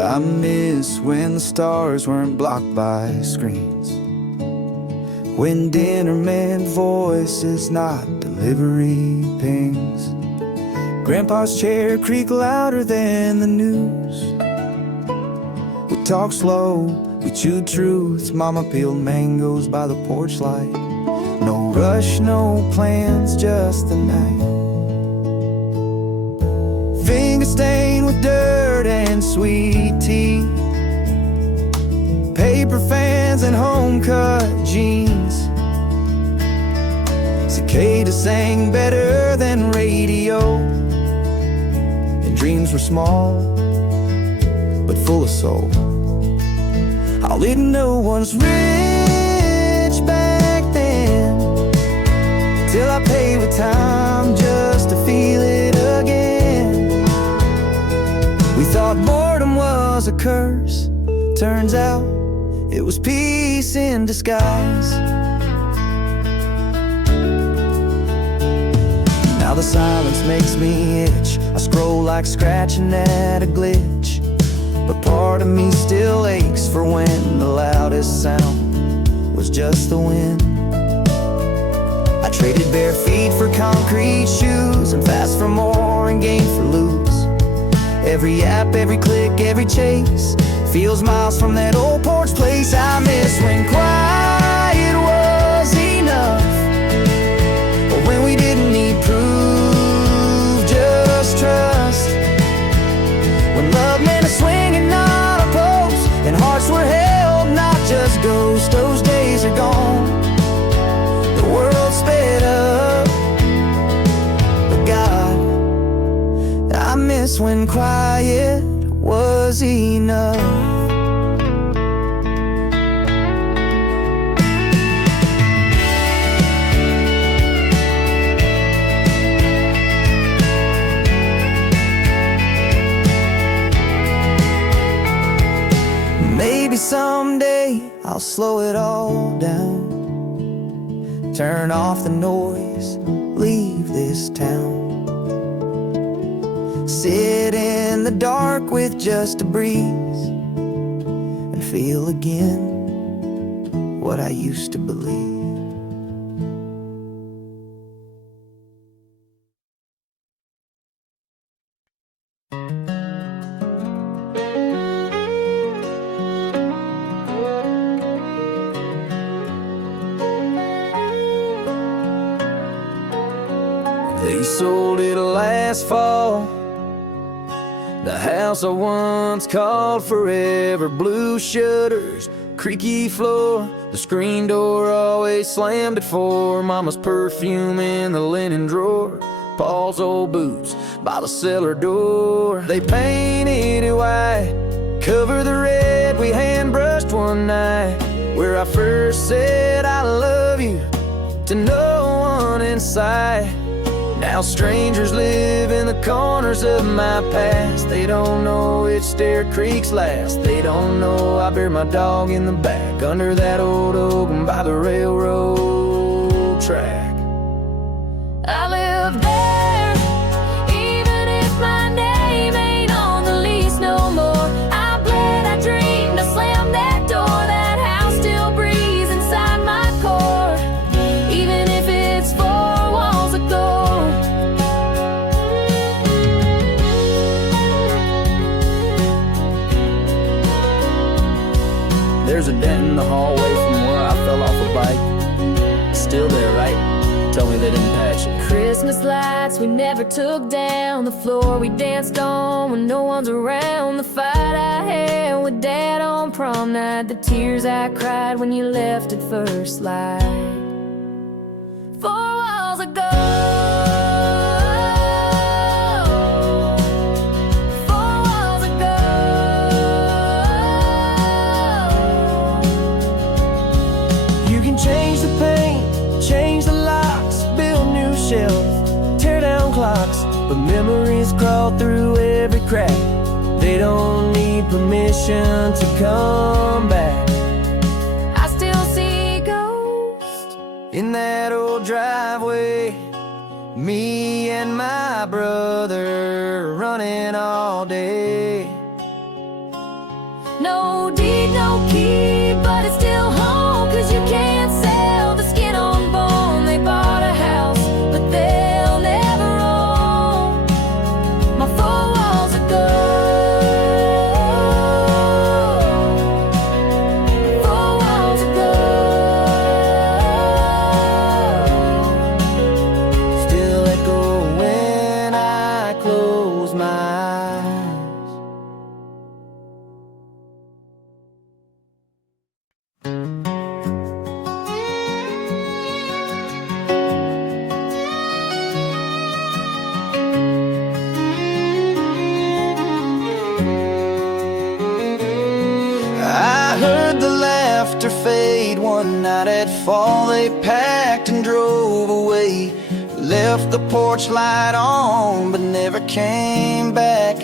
I miss when the stars weren't blocked by screens, when dinner meant voices, not delivery pings. Grandpa's chair creaked louder than the news. We talked slow, we chewed truths. Mama peeled mangoes by the porch light. No rush, no plans, just the night. Finger stained with dirt and sweet tea, paper fans and home-cut jeans. Cicadas sang better than radio, and dreams were small but full of soul. I'll lead no one's rich back then, till I pay with time just to feel it again. We thought boredom was a curse, turns out it was peace in disguise. Now the silence makes me itch. I scroll like scratching at a glitch, but part of me still aches for when the loudest sound was just the wind. I traded bare feet for concrete shoes, and fast for more and gain for lose. Every app, every click, every chase feels miles from that old porch place. I miss when quiet was enough, or when we didn't need proof, just trust. When love meant a swing and not a post, and hearts were held, not just ghosts. Those days are gone, the world sped up, but God, I miss when quiet was enough. Maybe someday I'll slow it all down, turn off the noise, leave this town, sit in the dark with just a breeze, and feel again what I used to believe. They sold it last fall, the house I once called forever. Blue shutters, creaky floor, the screen door always slammed at 4. Mama's perfume in the linen drawer, Paul's old boots by the cellar door. They painted it white, cover the red we hand brushed one night, where I first said I love you to no one in sight. Now strangers live in the corners of my past. They don't know which stair creaks last. They don't know I buried my dog in the back, under that old oak and by the railroad track. I live there, even if my name ain't on the lease no more. I bled, I dreamed, I slammed that door. That house still breathes inside my core, even if it's 4 walls ago. There's a dent in the hallway from where I fell off a bike. It's still there, right? Tell me they didn't patch it. Christmas lights we never took down, the floor we danced on when no one's around, the fight I had with Dad on prom night, the tears I cried when you left at first light. 4 walls ago. Change the paint, change the locks, build new shelves, tear down clocks, but memories crawl through every crack. They don't need permission to come back. I still see ghosts in that old driveway, me and my brother running all day. one night at fall, they packed and drove away. Left the porch light on, but never came back.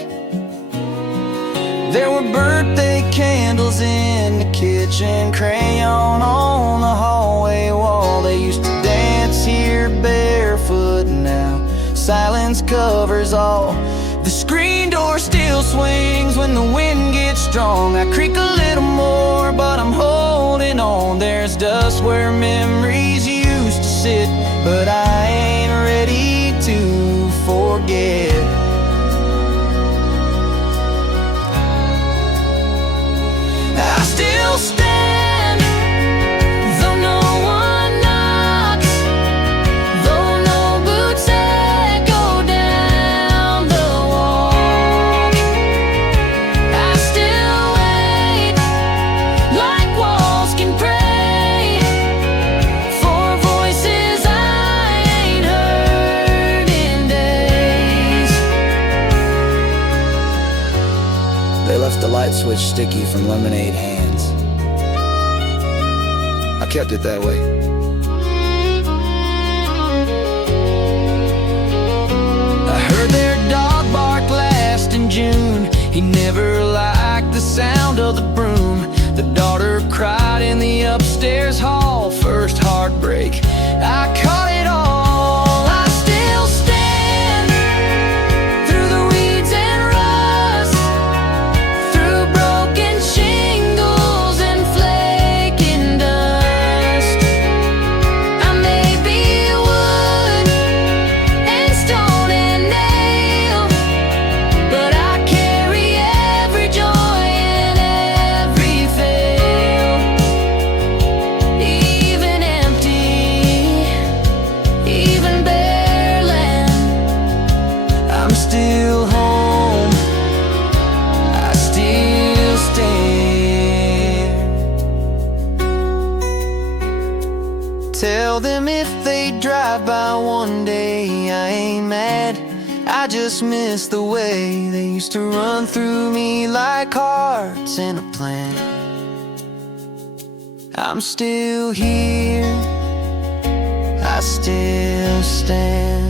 There were birthday candles in the kitchen, crayon on the hallway wall. They used to dance here barefoot, now silence covers all. The screen door still swings when the wind gets strong. I creak a little more, but I'm holding on. There's dust where memories used to sit, but I ain't ready to forget. I still stand, though no one knocks, though no boots echo down the walk. I still wait, like walls can pray, for voices I ain't heard in days. They left the light switch sticky from lemonade hands. I kept it that way. I heard their dog bark last in June. He never liked the sound of the broom. The daughter cried in the upstairs hall. First heartbreak, I caught it all. I still stand through the weeds and rust, through broken shingles and flaking dust. I may be wood and stone and nail, but I carry every joy and every fail. Even empty, even bare land, I'm still home, I still stand. Tell them if they drive by one day, I ain't mad. I just miss the way they used to run through me like hearts in a plan. I'm still here, I still stand.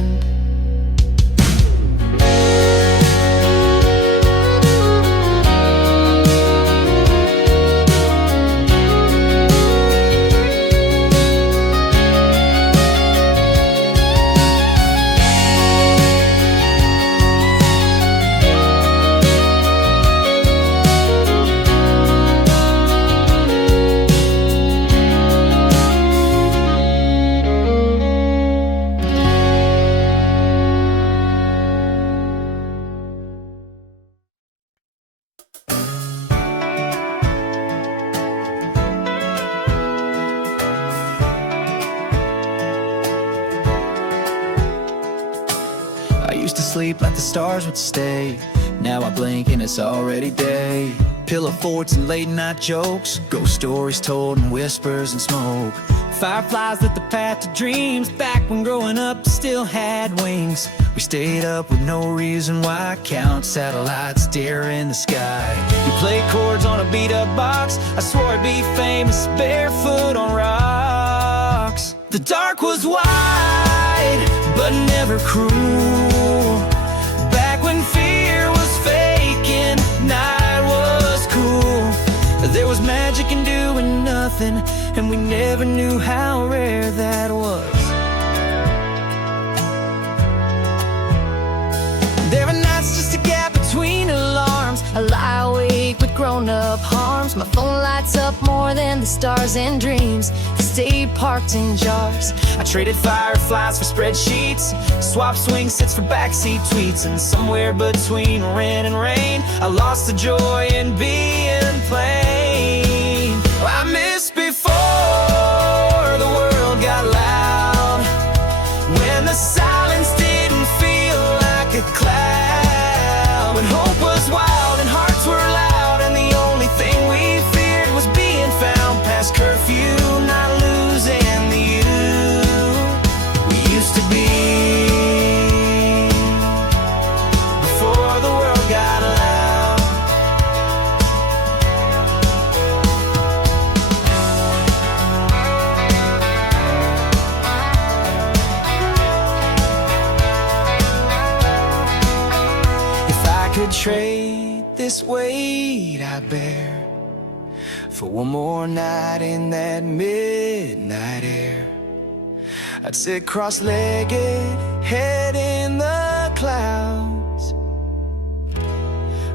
I used to sleep like the stars would stay. Now I blink and it's already day. Pillow forts and late night jokes, ghost stories told in whispers and smoke. Fireflies lit the path to dreams, back when growing up still had wings. We stayed up with no reason why, count satellites, stare in the sky. We played chords on a beat up box, I swore I'd be famous barefoot on rocks. The dark was wide, but never cruel. Back when fear was fake and night was cool. There was magic in doing nothing, and we never knew how rare that was. There are nights just a gap between alarms. I lie awake with grown-up harms. My phone lights up more than the stars and dreams that stayed parked in jars. I traded fireflies for spreadsheets, swapped swing sets for backseat tweets, and somewhere between rent and rain, I lost the joy in being plain. I miss before the world got loud, when the silence didn't feel like a cloud, when hope was wild and hearts were loud, and the only thing we feared was being found past curfew, not losing the you we used to be before the world got loud. trade this weight I bear for one more night in that midnight air. I'd sit cross-legged, head in the clouds,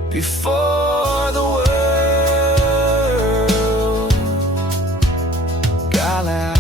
before the world got loud.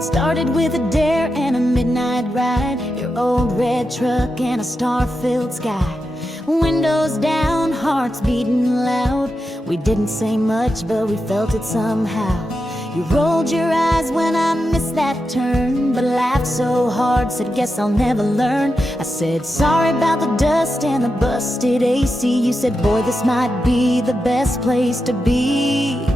Started with a dare and a midnight ride, your old red truck and a star-filled sky. Windows down, hearts beating loud. We didn't say much, but we felt it somehow. You rolled your eyes when I missed that turn, but laughed so hard, said guess I'll never learn. I said sorry about the dust and the busted AC. You said boy, this might be the best place to be.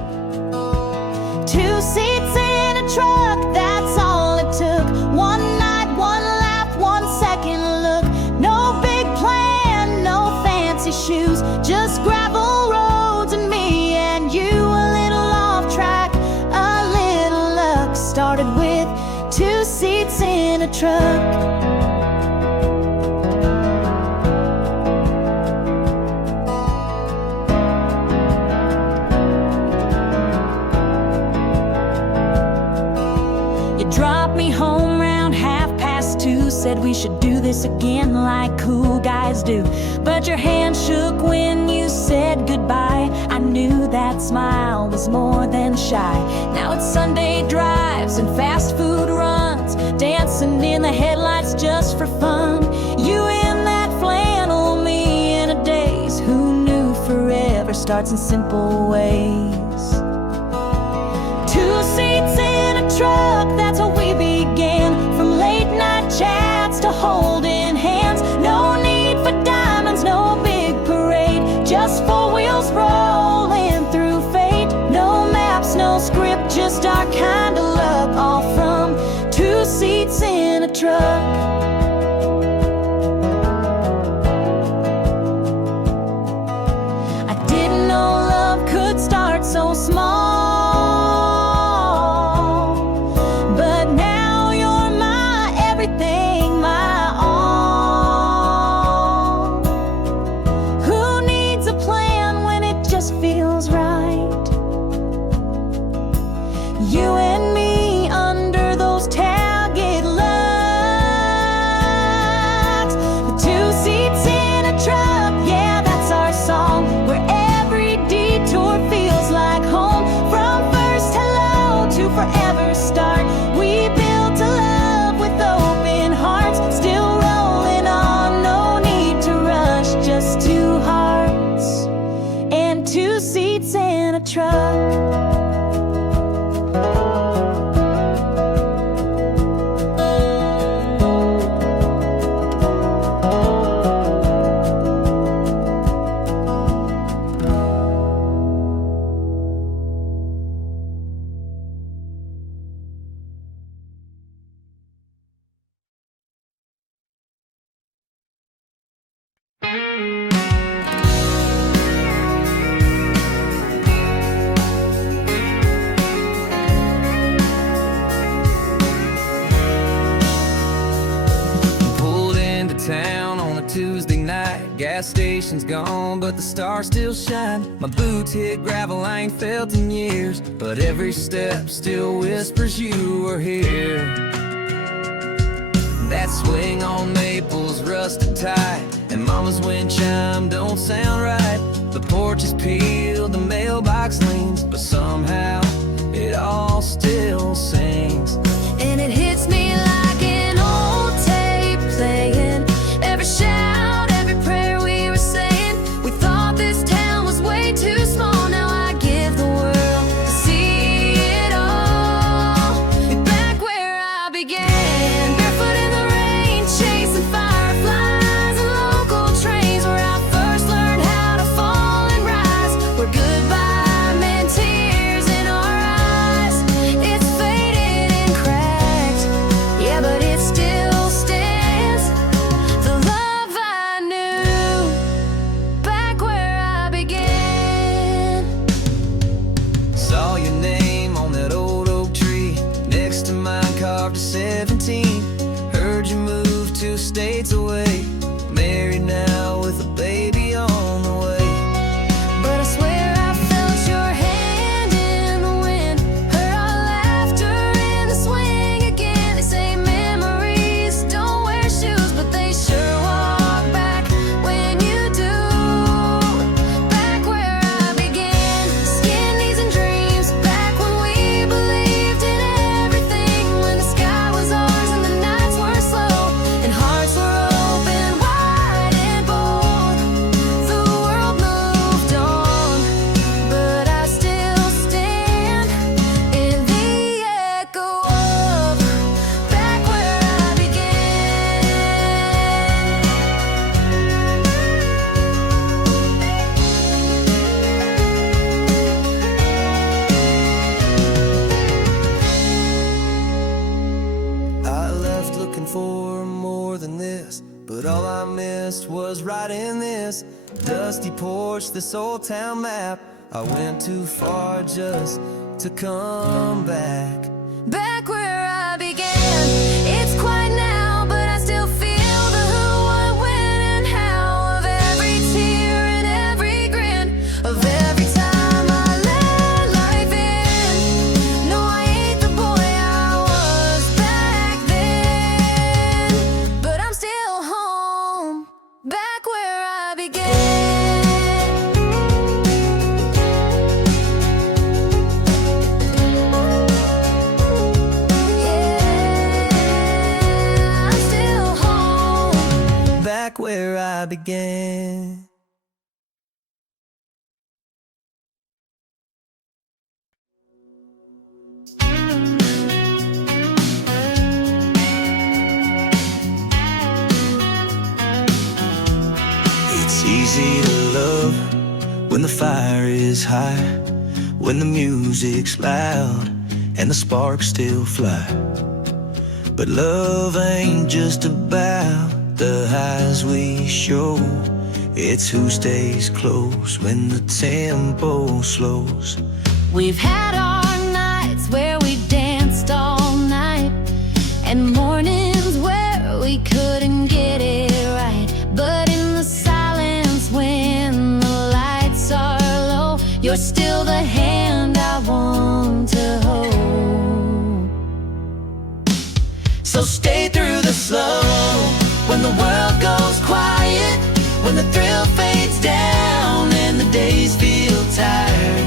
2 seats in a truck, that's all it took. One night, one laugh, 1 second look. No big plan, no fancy shoes, just gravel roads and me and you. A little off track, a little luck. Started with 2 seats in a truck. Dropped me home round 2:30, said we should do this again like cool guys do. But your hand shook when you said goodbye. I knew that smile was more than shy. Now it's Sunday drives and fast food runs, dancing in the headlights just for fun. You in that flannel, me in a daze. Who knew forever starts in simple ways? 2 seats in a truck, that's how we began. From late night chats to holding hands. No need for diamonds, no big parade, just 4 wheels rolling through fate. No maps, no script, just our kind of luck. All from 2 seats in a truck. I didn't know love could start so small. Gas station's gone, but the stars still shine. My boots hit gravel I ain't felt in years, but every step still whispers you were here. That swing on Maple's rusted tight, and Mama's wind chime don't sound right. The porch is peeled, the mailbox leans, but somehow it all still sings. And it hits me like an old tape playing. Every your name on that old oak tree next to mine, carved a 17. Heard you moved 2 states away, married now with a baby on the way. But I swear I felt your hand in the wind, heard our laughter in the swing again. They say memories don't wear shoes, but they sure walk back when you do. Back where I began, skin knees and dreams, back when we believed in everything, when the sky was ours and the nights were slow and hearts were open wide and bold. The world moved on, but I still stand in the echo of back where I began. I left looking for more than this, but all I missed was right in this dusty porch, this old town map. I went too far just to come back. Back where I began, it's quiet now, but I still feel the who, what, when, and how of every tear and every grin, of every time I let life in. No, I ain't the boy I was back then, but I'm still home, back where I began. Yeah, I'm still home. Back where I began. It's easy to love when the fire is high, when the music's loud and the sparks still fly. But love ain't just about the highs we show, it's who stays close when the tempo slows. We've had our nights where we danced all night, and mornings where we couldn't get it right. But in the silence when the lights are low, you're still the hand I want to hold. So stay through the slow, when the world goes quiet, when the thrill fades down and the days feel tired.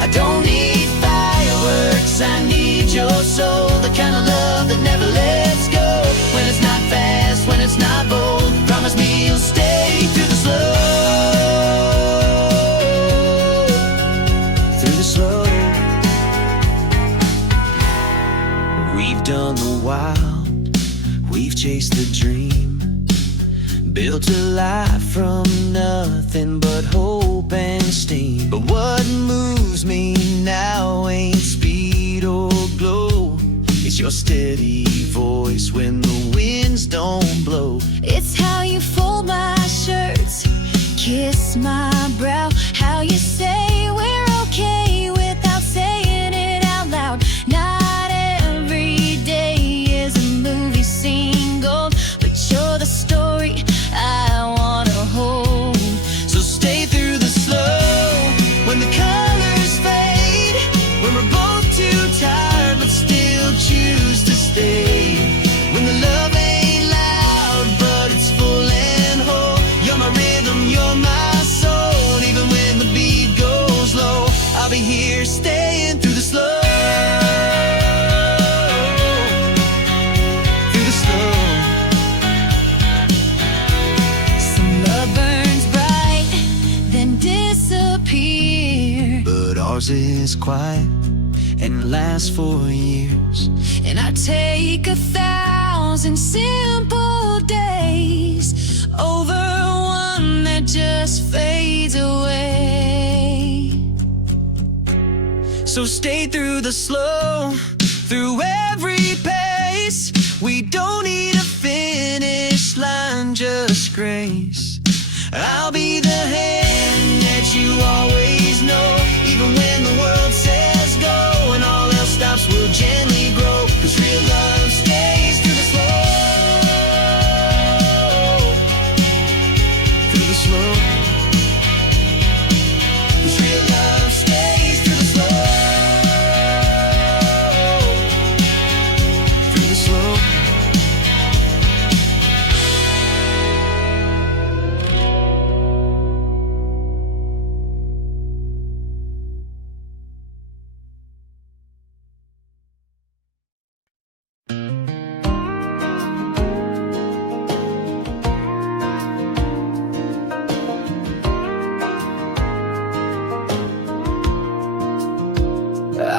I don't need fireworks, I need your soul, the kind of love that never lets go. When it's not fast, when it's not bold, promise me you'll stay through the slow. Through the slow. We've done the wild, we've chased the dream, built a life from nothing but hope and steam. But what moves me now ain't speed or glow, it's your steady voice when the winds don't blow. It's how you fold my shirts, kiss my brow, how you say we're okay without saying it out loud. Not every day is a movie scene gold, but you're the story I wanna hold. So stay through the slow, when the colors fade, when we're both too tired but still choose to stay. When the love ain't loud but it's full and whole, you're my rhythm, you're my soul. Even when the beat goes low, I'll be here staying through the slow. Through the slow. Some love burns bright, then disappear, But ours is quiet and lasts for years. and I take 1,000 simple days over one that just fades away. So stay through the slow, through every pace. We don't need a finish line, just grace. I'll be the hand that you always know, even when the world says go.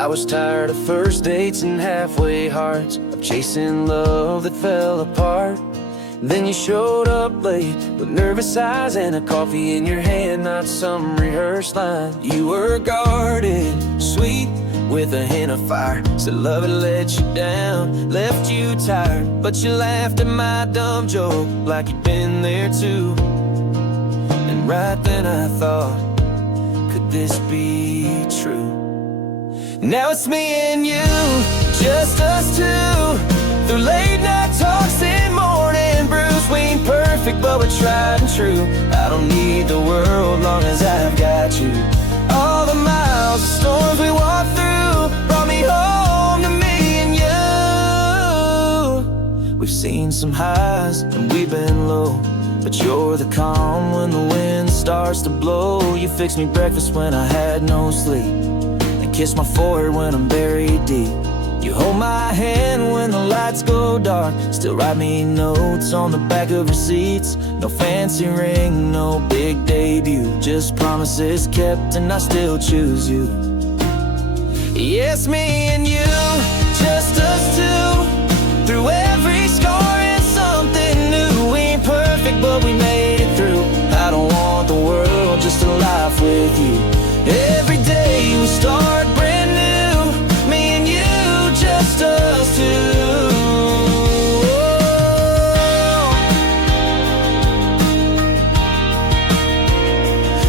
was tired of first dates and halfway hearts, of chasing love that fell apart. Then you showed up late with nervous eyes and a coffee in your hand, not some rehearsed line. You were guarded, sweet, with a hint of fire. Said love had let you down, left you tired, but you laughed at my dumb joke like you'd been there too. And right then I thought, could this be true? Now it's me and you, just us two, through late night talks and morning brews. We ain't perfect, but we're tried and true. I don't need the world long as I've got you. All the miles, the storms we walked through, brought me home to me and you. We've seen some highs and we've been low, but you're the calm when the wind starts to blow. You fix me breakfast when I had no sleep, and kiss my forehead when I'm buried deep. You hold my hand when the lights go dark, still write me notes on the back of receipts. No fancy ring, no big debut, just promises kept and I still choose you. Yes, me and you, just us two, through every scar and something new. We ain't perfect, but we made it through. I don't want the world, just a life with you. Every day we start brand new, me and you, just us two.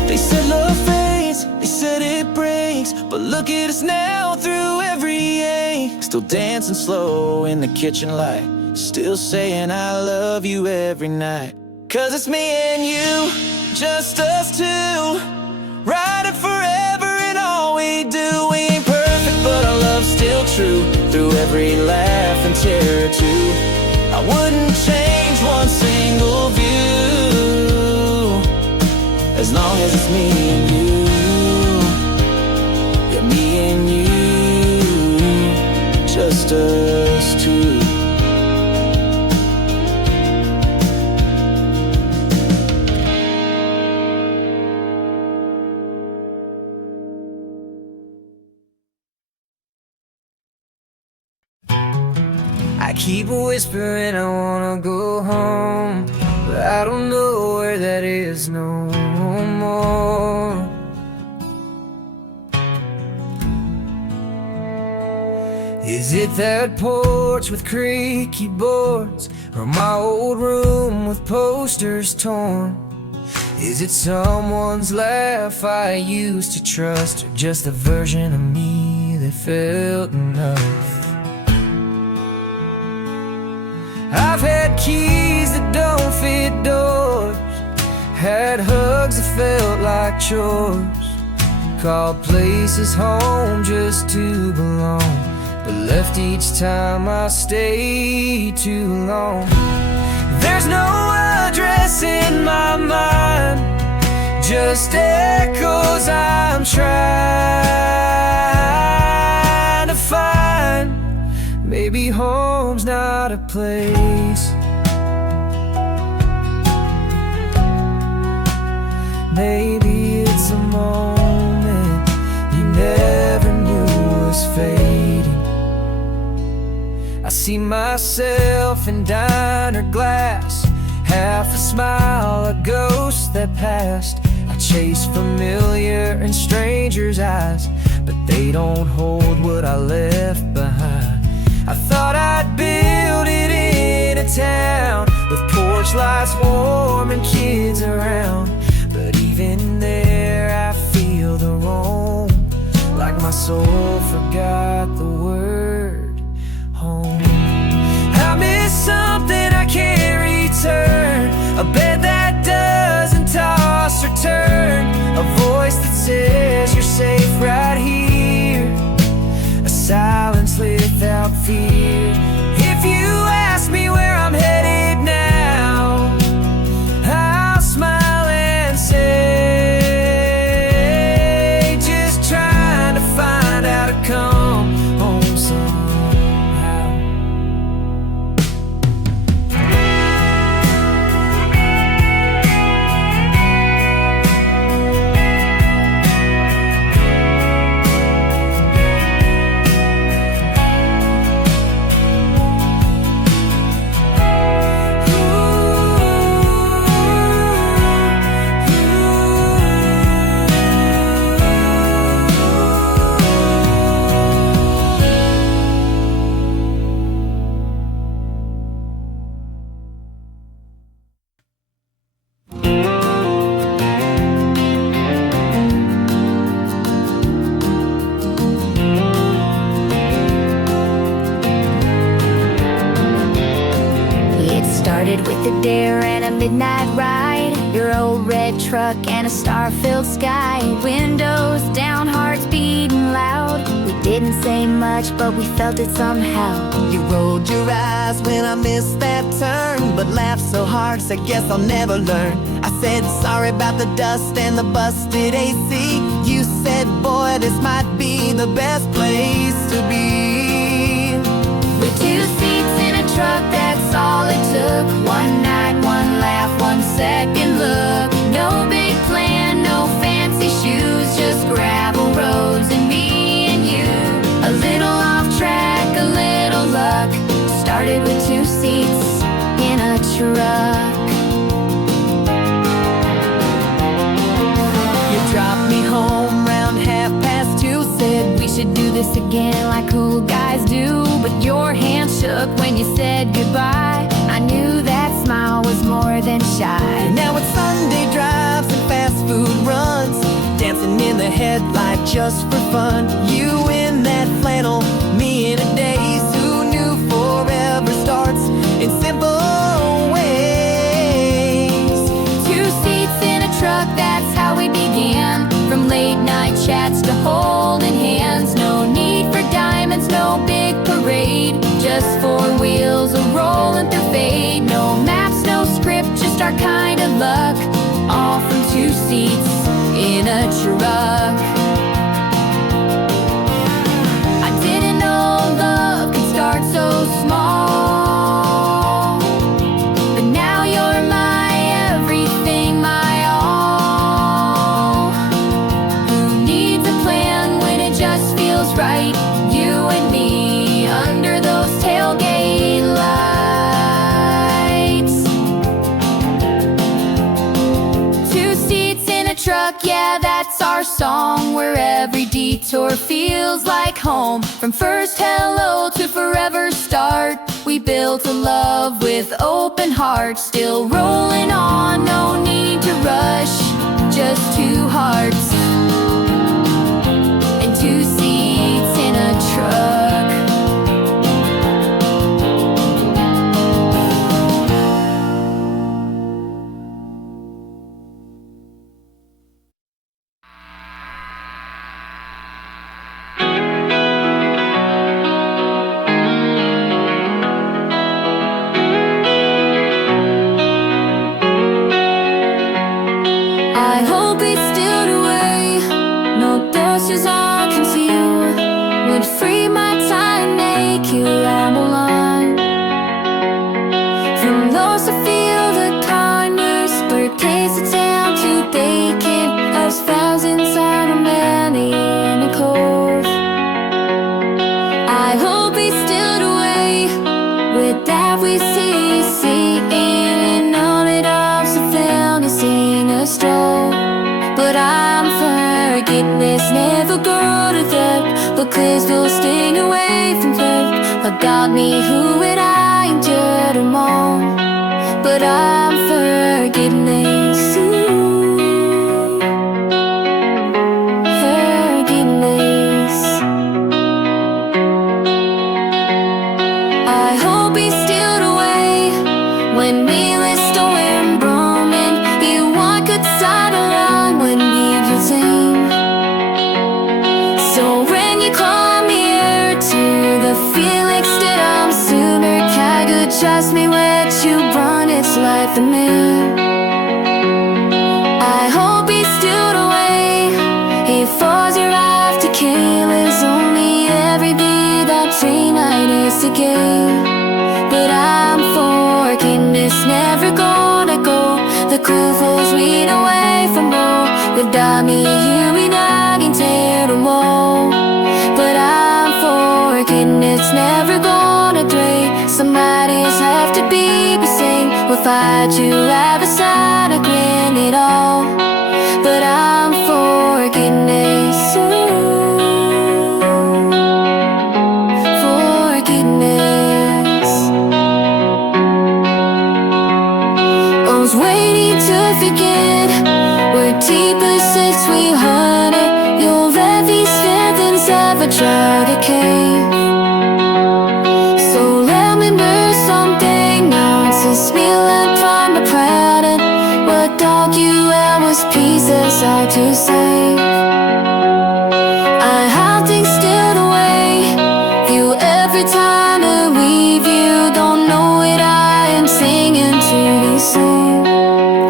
They said love fades, they said it breaks, but look at us now through every ache. Still dancing slow in the kitchen light, still saying I love you every night. Cause it's me and you, just us two, riding forever in all we do. We ain't perfect, but our love's still true, through every laugh and terror too. I wouldn't change one single view, as long as it's me and you. Yeah, me and you, just us two. I keep whispering I wanna go home, but I don't know where that is no more. Is it that porch with creaky boards, or my old room with posters torn? Is it someone's laugh I used to trust, or just a version of me that felt enough? I've had keys that don't fit doors, had hugs that felt like chores, called places home just to belong, but left each time I stayed too long. There's no address in my mind, just echoes I'm trying to find. Maybe home's not a place, maybe it's a moment you never knew was fading. I see myself in diner glass, half a smile, a ghost that passed. I chase familiar and strangers' eyes, but they don't hold what I left behind. I thought I'd build it in a town with porch lights warm and kids around, but even there I feel the roam, like my soul forgot the word home. I miss something I can't return, a bed that doesn't toss or turn, a voice that says you're safe right here, a silence without fear. If you ask me where I'm headed now, I'll smile and say, just trying to find how to come home somehow. cold air and a midnight ride, your old red truck and a star-filled sky. Windows down, hearts beating loud. We didn't say much, but we felt it somehow. You rolled your eyes when I missed that turn, but laughed so hard, said guess I'll never learn. I said sorry about the dust and the busted AC. You said boy, this might be the best place to be. With 2 seats in a truck, that's all it took. One night, one laugh, 1 second look. No big plan, no fancy shoes, just gravel roads and me and you. A little off track, a little luck. Started with 2 seats in a truck. You dropped me home round 2:30. Said we should do this again like cool guys do, but your hand shook when you said goodbye. I knew that smile was more than shy. Now it's Sunday drives and fast food runs, dancing in the headlight just for fun. You in that flannel, me in a daze. Who knew forever starts in simple ways? 2 seats in a truck, that's how we began. From late night chats to holding hands. No need for diamonds, no big parade. Just 4 wheels a-rolling through fade. No maps, no script, just our kind of luck. All from 2 seats in a truck. I didn't know love could start so small, but now you're my everything, my all. Who needs a plan when it just feels right? You and me under those tailgate lights. 2 seats in a truck, yeah, that's our song. Where every detour feels like home. From first hello to forever start, we built a love with open hearts. Still rolling on, no need to rush. Just 2 hearts and 2 seats in a truck. I hope it's still away. No dust I can feel. Would free my time, make you ramble on. From those who feel the kindness, briefcase the town to vacant. As found inside a manny in a cove. I hope he's still away. With that we see in all it all so found us in a stroll. But I'm forgiveness, never go to that. But Chris will staying away from that. About me, who would I enjoy them all? But I'm forgiveness. Forgiveness. I hope he's still away. When we were storm broming, he walked outside alone when we were sing. So when you come here to the Felix that I'm super good, trust me what you want, it's life for me. I hope he's still away. He falls your after careless, only every bit that train night is to gain. But I'm forgiveness, never gonna go. The crew falls read away from home. Without me, here we not can tear the wall. But I'm forgiveness, never gonna break. Somebody's have to be the same. We'll fight you right beside, I grant it all. But I'm forgiveness. Forgiveness. I was waiting to forget. We're deeper since we hunted. Your every sentence ever tried to cave. So let me know something now. It's a spill and to save. I have things still away. Feel every time I leave you. Don't know it, I am singing to be saved.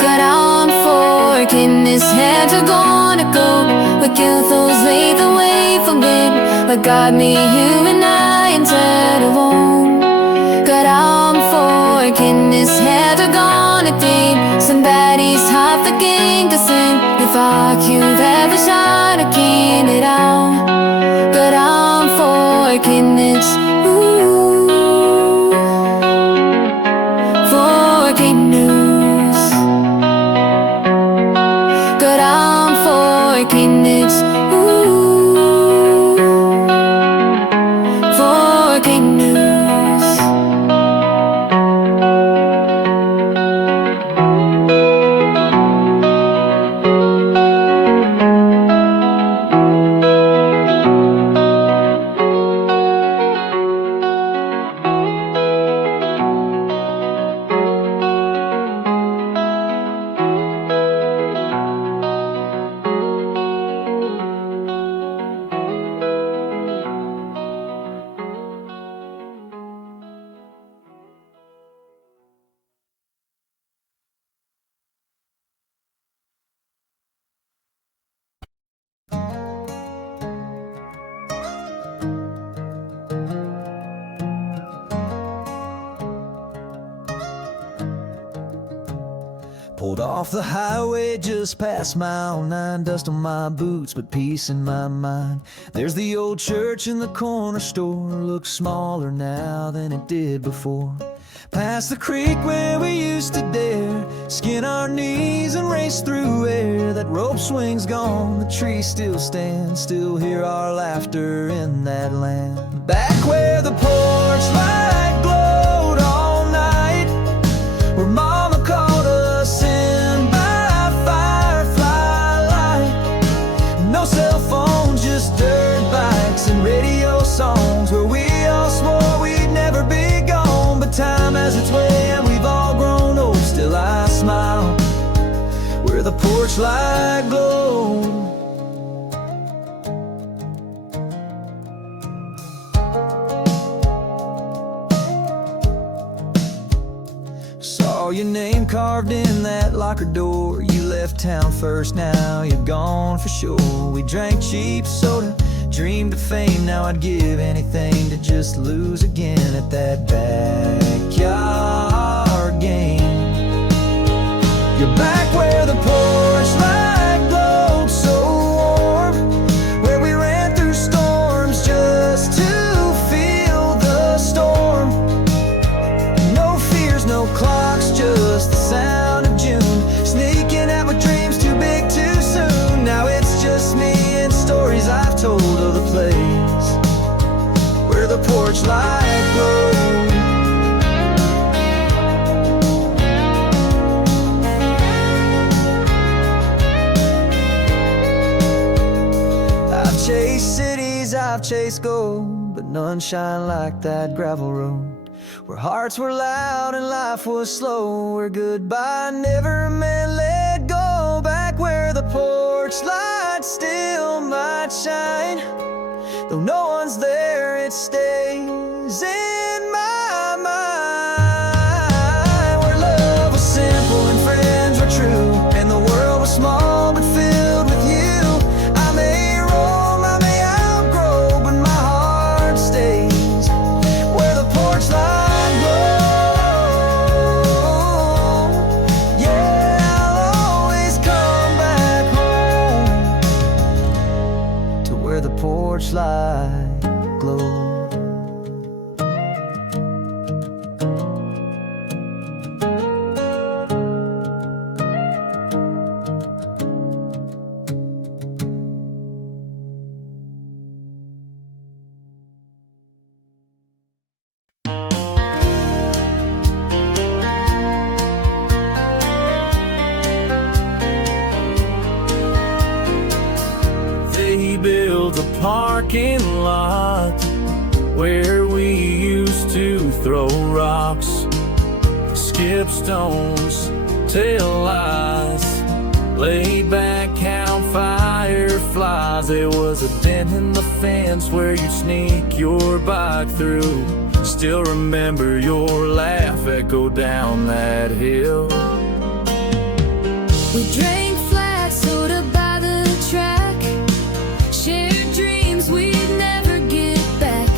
Got on forgiveness, hands are gonna go. We kill those lead the way for good. But God, me, you and I instead alone. Got on forgiveness, hands are gonna deep. Somebody's half the king to sing. If I could ever shine a keen it out. Got on forgiveness, ooh, forgiveness. Got on forgiveness, ooh, forgiveness. Pulled off the highway just past mile 9. Dust on my boots, but peace in my mind. There's the old church in the corner store. Looks smaller now than it did before. Past the creek where we used to dare skin our knees and race through air. That rope swing's gone, the tree still stands. Still hear our laughter in that land. Back where the porch light glowed all night, where Mama called us in by firefly light. No cell phones, just dirt bikes and radio songs, where we all swore we'd never be gone. But time has its way and we've all grown old. Still I smile where the porch light glowed. Saw your name carved in that locker door. You left town first, now you're gone for sure. We drank cheap soda, dreamed of fame. Now I'd give anything to just lose again at that backyard game. You're back where the porch light glowed so warm, where we ran through storms just to feel the storm. No fears, no clocks, just the sound of June. Sneaking out with dreams too big too soon. Now it's just me and stories I've told of the place where the porch light glowed. I've chased cities, I've chased gold, but none shine like that gravel road, where hearts were loud and life was slow, where goodbye never meant let go. Back where the porch light still might shine, though no one's there, it stays in my mind. Where love was simple and friends were true, and the world was small but filled with you. I may roam, I may outgrow, but my heart stays where the porch light glows. Yeah, I'll always come back home to where the porch light glows. They built a parking lot where we used to throw rocks, skip stones, tell lies, lay back, count fireflies. There was a dent in the fence where you'd sneak your bike through. Still remember your laugh echo down that hill. We drank flat soda by the track, shared dreams we'd never get back,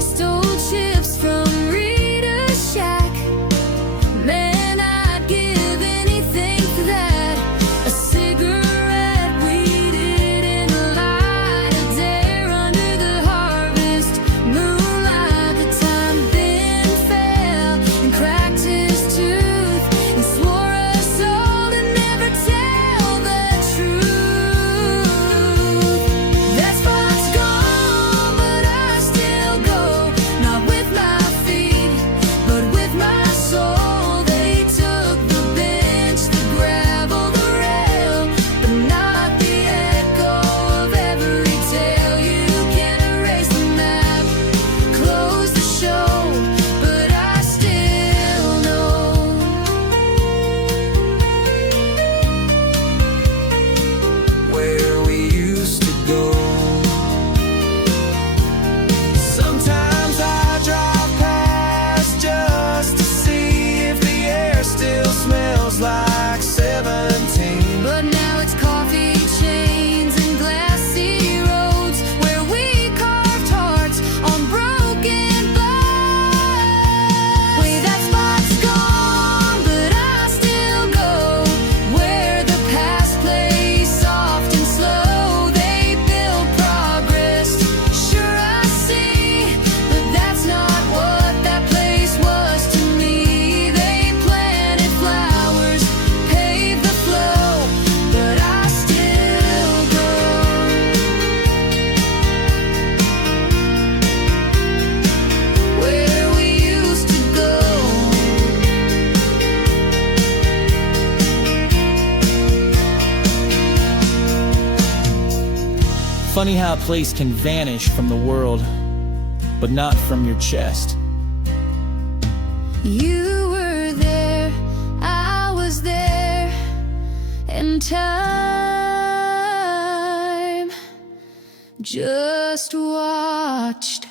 stole chips from Rita's shack. Man, I'd give anything for that. A cigarette we didn't light, a dare under the harvest moonlight. The time Ben fell and cracked his tooth and swore us all to never tell the truth. That spot's gone, but I still go, not with my feet, but with my soul. They took the bench, the gravel, the rail, but not the echo of every tale. You can erase the map, close the show, but I still know where we used to go. Sometimes I drive past just to see if the air still smells like 17. But now it's coffee chains and glassy roads where we carved hearts on broken bones. Way that spot's gone, but I still go where the past plays soft and slow. They build progress, sure I see, but that's not what that place was to me. They planted flowers, paved the flow, but I still go where we used to go. Funny how a place can vanish from the world, but not from your chest. You were there, I was there, and time just watched.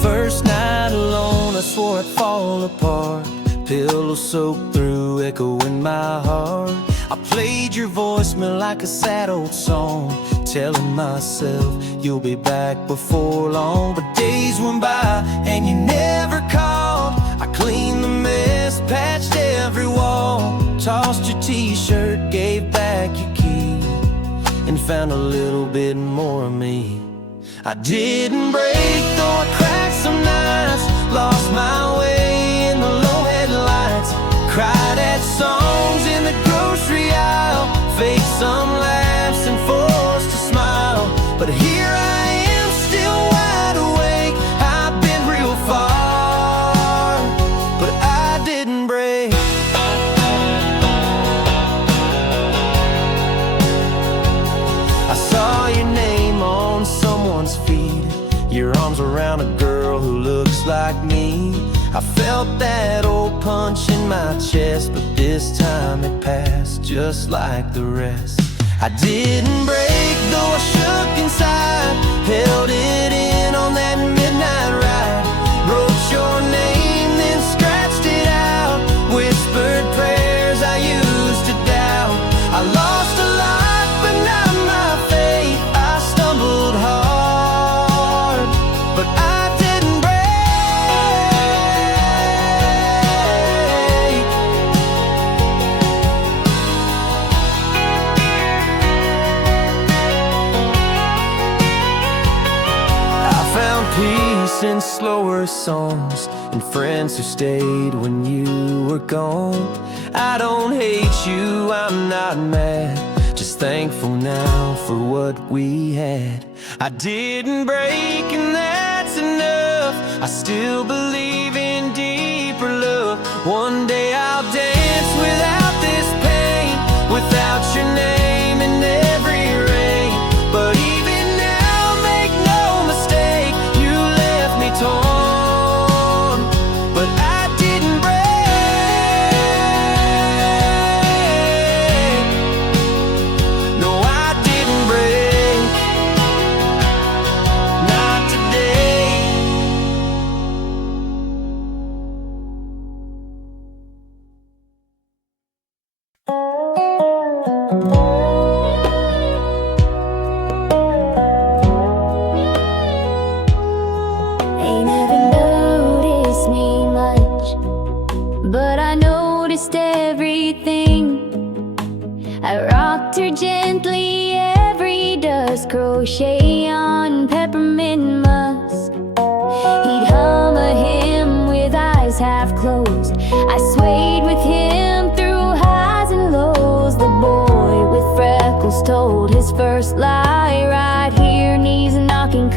First night alone, I swore I'd fall apart. Pillow soaked through, echo in my heart. I played your voicemail like a sad old song, telling myself you'll be back before long. But days went by and you never called. I cleaned the mess, patched every wall, tossed your t-shirt, gave back your key, and found a little bit more of me. I didn't break, though I cracked some nights, lost my way in the low headlights, cried at songs in the grocery aisle, faked some laughs and forced a smile. But here I am, still wide awake. I've been real far, but I didn't break. I saw your name on someone's feed, your arms around a girl who looks like me. I felt that old punch in my chest, but this time it passed just like the rest. I didn't break, though I shook inside, held it in on that midnight ride, wrote your name, then scratched it out, whispered prayers I used to doubt. I lost a lot, but not my faith. I stumbled hard, but I didn't break. I found peace in slower songs and friends who stayed when you were gone. I don't hate you, I'm not mad, just thankful now for what we had. I didn't break and that's enough. I still believe in deeper love. One day I'll dance without this pain, without your name in every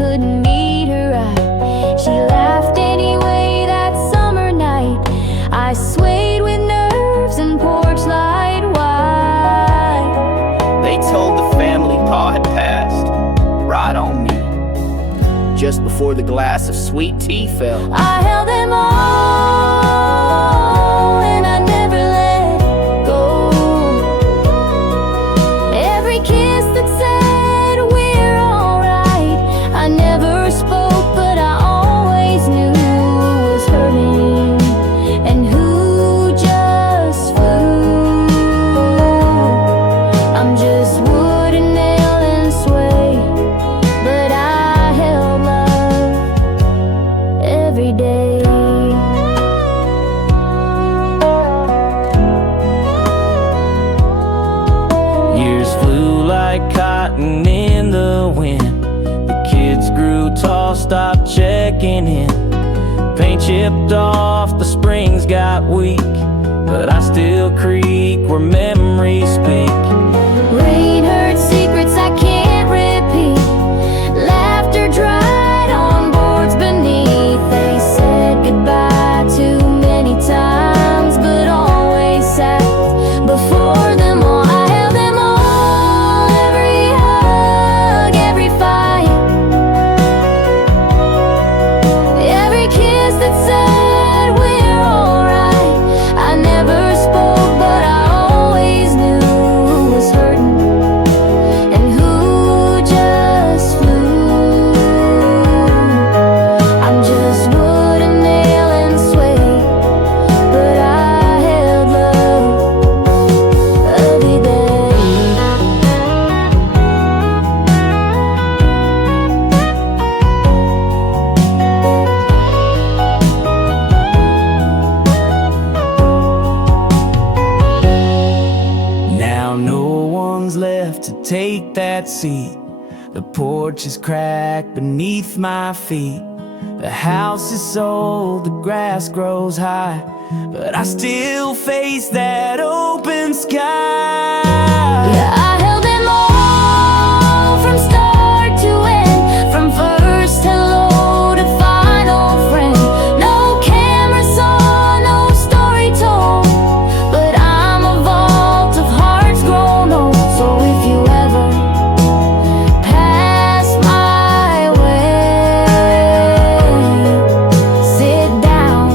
couldn't meet her eye. She laughed anyway that summer night. I swayed with nerves and porch light wide. They told the family Pa had passed, right on me, just before the glass of sweet tea fell. I held them all and I never let go. Every kiss that said we're alright, I never spoke, but I always knew who was hurting and who just flew. I'm just wood and nail and sway, but I held love every day. Years flew like cotton in the wind. The kids grew tall, stopped checking in. Paint chipped off, the springs got weak, but I still creak where memories speak. Rain hurt secrets I can't repeat. Laughter dried on boards beneath. They said goodbye too many times, but always sat before them all. I held them all, every hug, every fight, every kiss that said we're alright. I never spoke, but I always knew who was hurting and who just flew. I'm just wood and nail and sway, but I held love every day. Now no one's left to take that seat. The porch is cracked beneath my feet. The house is sold, the grass grows high, but I still face that open sky. Yeah, I held them all from start to end, from first hello to final friend. No camera saw, no story told, but I'm a vault of hearts grown old. So if you ever pass my way, sit down,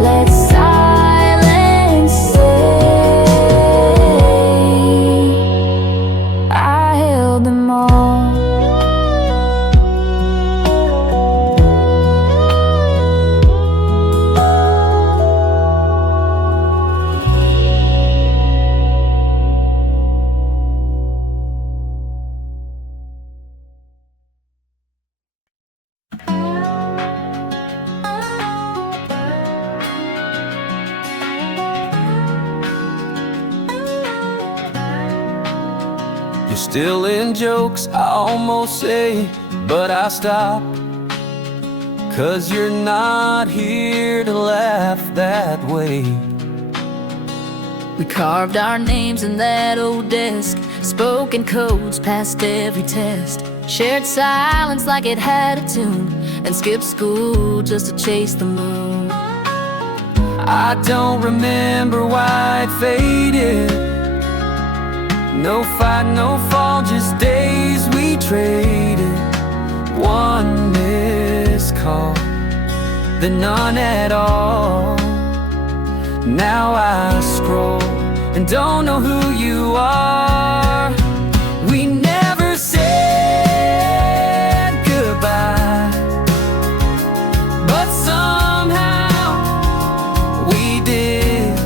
let silence say I held them all. You're still in jokes, I almost say, but I stop. 'Cause you're not here to laugh that way. We carved our names in that old desk, spoken codes past every test, shared silence like it had a tune, and skipped school just to chase the moon. I don't remember why it faded. No fight, no fall, just days we traded. One missed call, then none at all. Now I scroll and don't know who you are. We never said goodbye, but somehow we did.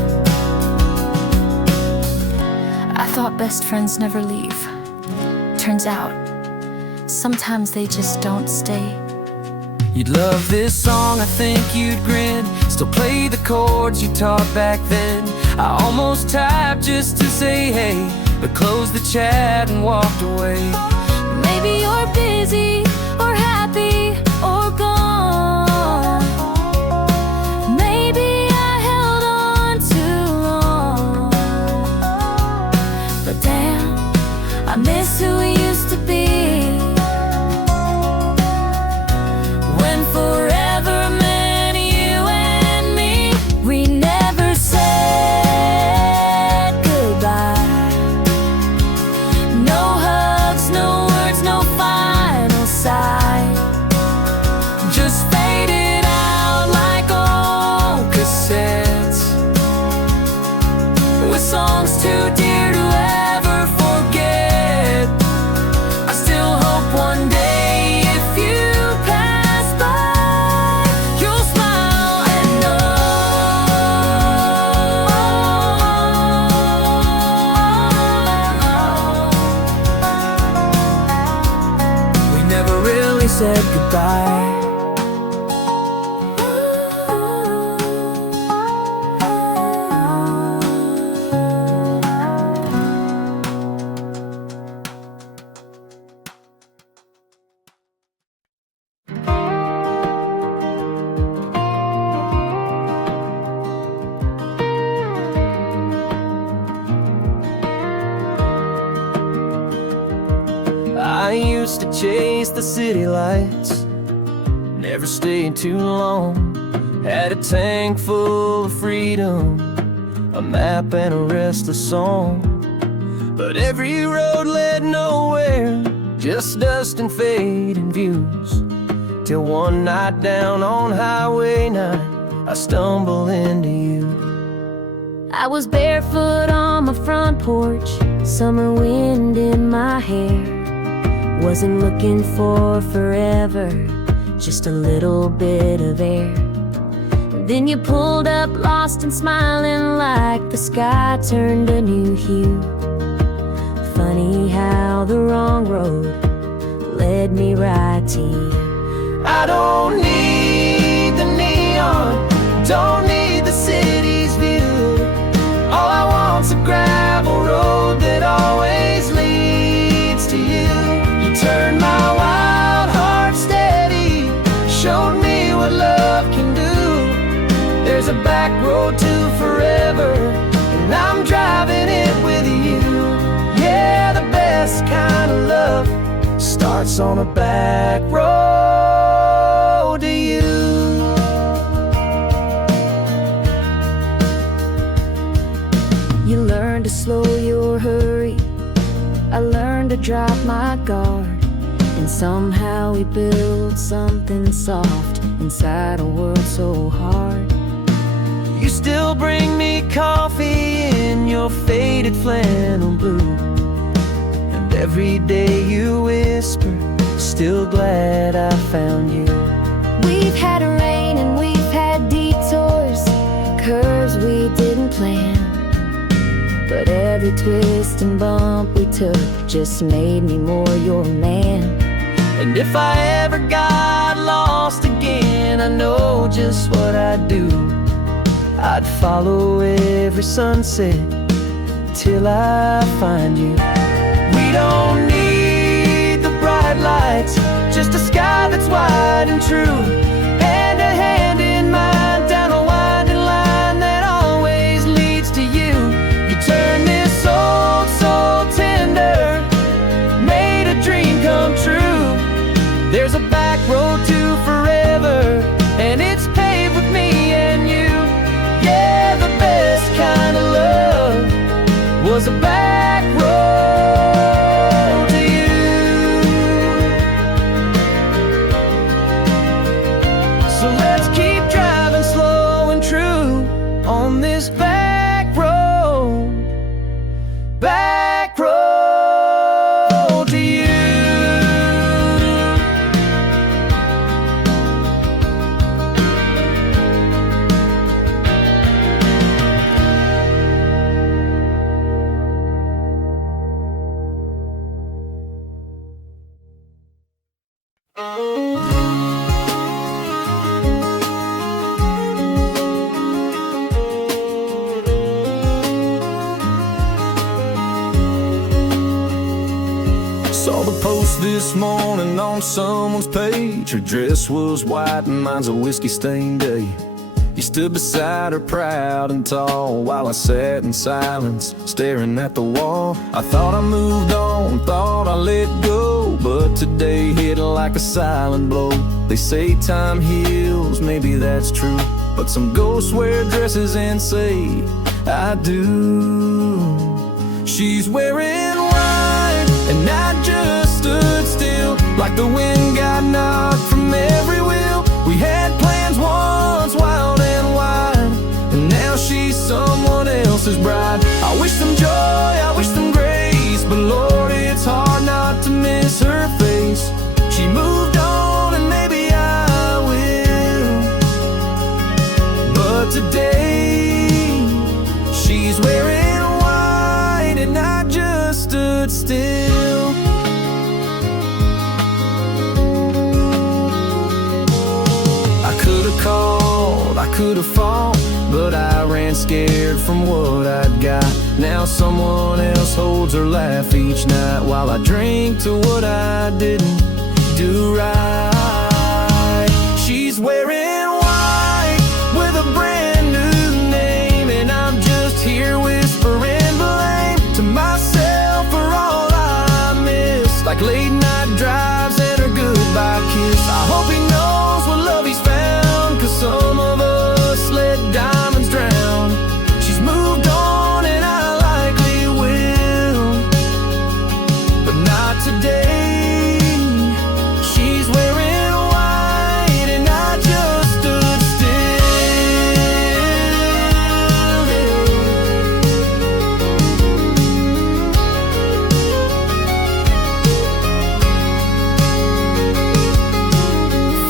I thought best friends never leave. Turns out, sometimes they just don't stay. You'd love this song, I think you'd grin. Still play the chords you taught back then. I almost typed just to say hey, but closed the chat and walked away. Maybe you're busy or happy or gone. Maybe I held on too long. But damn, I miss who we used to be. goodbye. I used to chase the city lights, never stayed too long. Had a tank full of freedom, a map and a restless song. But every road led nowhere, just dust and fading views. Till one night down on Highway 9, I stumbled into you. I was barefoot on my front porch, summer wind in my hair. Wasn't looking for forever, just a little bit of air. And then you pulled up, lost and smiling, like the sky turned a new hue. Funny how the wrong road led me right to you. I don't need the neon, don't need the city's view. All I want's a gravel road that always leads to you. You turned my wild heart steady, showed me what love can do. There's a back road to forever, and I'm driving it with you. Yeah, the best kind of love starts on a back road to you. You learned to slow your hurry, I learned to drop my guard. And somehow we built something soft inside a world so hard. You still bring me coffee in your faded flannel blue, and every day you whisper, still glad I found you. We've had rain and we've had detours, curves we didn't plan. But every twist and bump we took just made me more your man. And if I ever got lost again, I know just what I'd do. I'd follow every sunset till I find you. We don't need the bright lights, just a sky that's wide and true, and a hand in mine down a winding line that always leads to you. You turn this old soul tender, made a dream come true. There's a back road to forever, and it's paved with me and you. Yeah, the best kind of love was a back road to you. So let's keep driving slow and true on this back road to you. Saw the post this morning on someone's page. Her dress was white and mine's a whiskey-stained day. You stood beside her proud and tall while I sat in silence, staring at the wall. I thought I moved on, thought I let go, but today hit like a silent blow. They say time heals, maybe that's true, but some ghosts wear dresses and say, I do. She's wearing white, and I just stood still, like the wind got knocked from every wheel. We had plans once, wild and wide, and now she's someone else's bride. I wish them joy, I wish them grace, but Lord, it's hard not to miss her face. She moved on, and maybe I will, but today she's wearing white, and I just stood still. could have fought, but I ran scared from what I'd got. Now someone else holds her laugh each night while I drink to what I didn't do right. She's wearing white with a brand new name, and I'm just here whispering blame to myself for all I missed, like late night drives and her goodbye kiss. I hope he knows what love he's found, 'cause some of us let diamonds drown. She's moved on and I likely will, but not today. She's wearing white and I just stood still.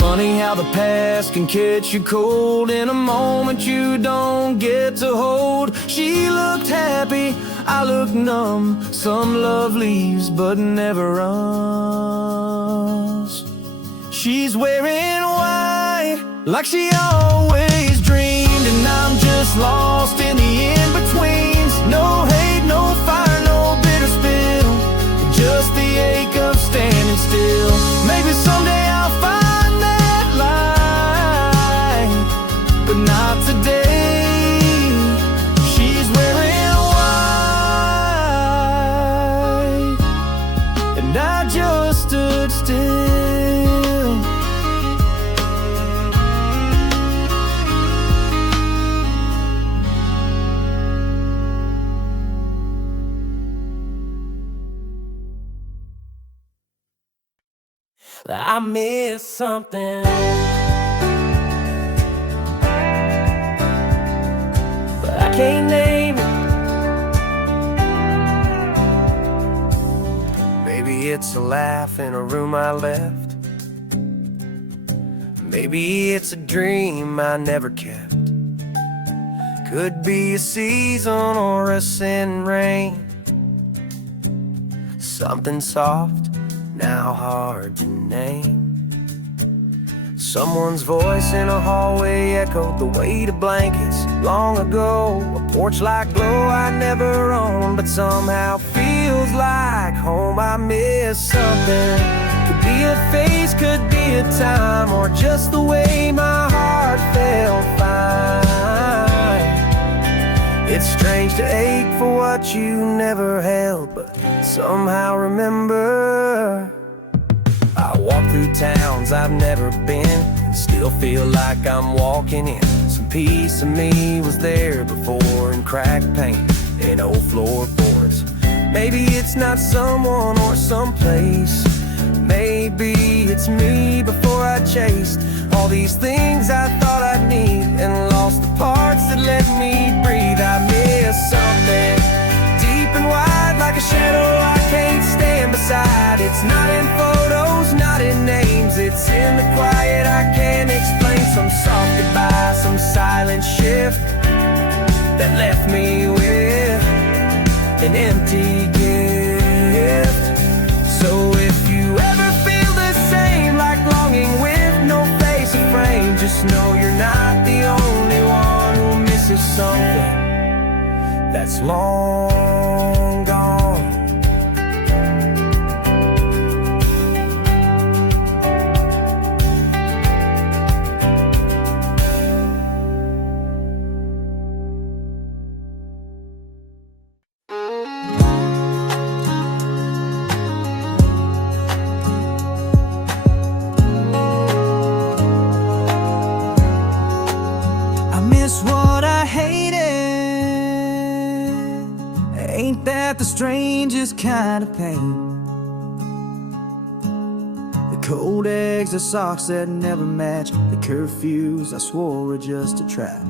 Funny how the past can catch you cold in a moment you don't get to hold. She looked happy, I looked numb. Some love leaves but never runs. She's wearing white like she always dreamed, and I'm just lost in the in-betweens. No hate, no fire, no bitter spill, just the ache of standing still. Maybe someday I'll find that light, but not today. She's wearing white, and I just stood still. I miss something, but I can't name it. Maybe it's a laugh in a room I left. Maybe it's a dream I never kept. Could be a season or a sin rain. Something soft, now hard to name. Someone's voice in a hallway echoed the weight of blankets long ago. A porch-like glow I never owned, but somehow feels like home. I miss something. Could be a face, could be a time, or just the way my heart felt fine. It's strange to ache for what you never held, but somehow remember. I walk through towns I've never been and still feel like I'm walking in. Some piece of me was there before, in cracked paint and old floorboards. Maybe it's not someone or someplace. Maybe it's me before I chased all these things I thought I'd need and lost the parts that let me breathe. I miss something deep and wide, like a shadow I can't stand beside. It's not in photos, not in names, it's in the quiet I can't explain. Some soft goodbye, some silent shift that left me with an empty gift. So if you ever feel the same, like longing with no face or frame, just know you're not the only one who misses something that's long gone. I miss what I hated. Ain't that the strangest kind of pain? The cold eggs, the socks that never match, the curfews I swore were just a trap.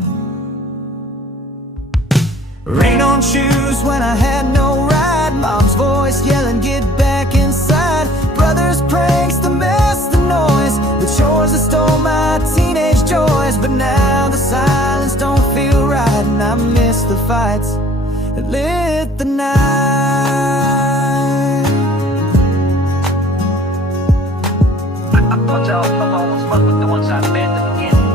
Rain on shoes when I had no ride, mom's voice yelling, get back inside. Brothers' pranks, the mess, the noise, the chores that stole my teenage joys. But now the silence don't feel right, and I miss the fights that lit the night. I thought I'll always fuck with the ones I met at the beginning.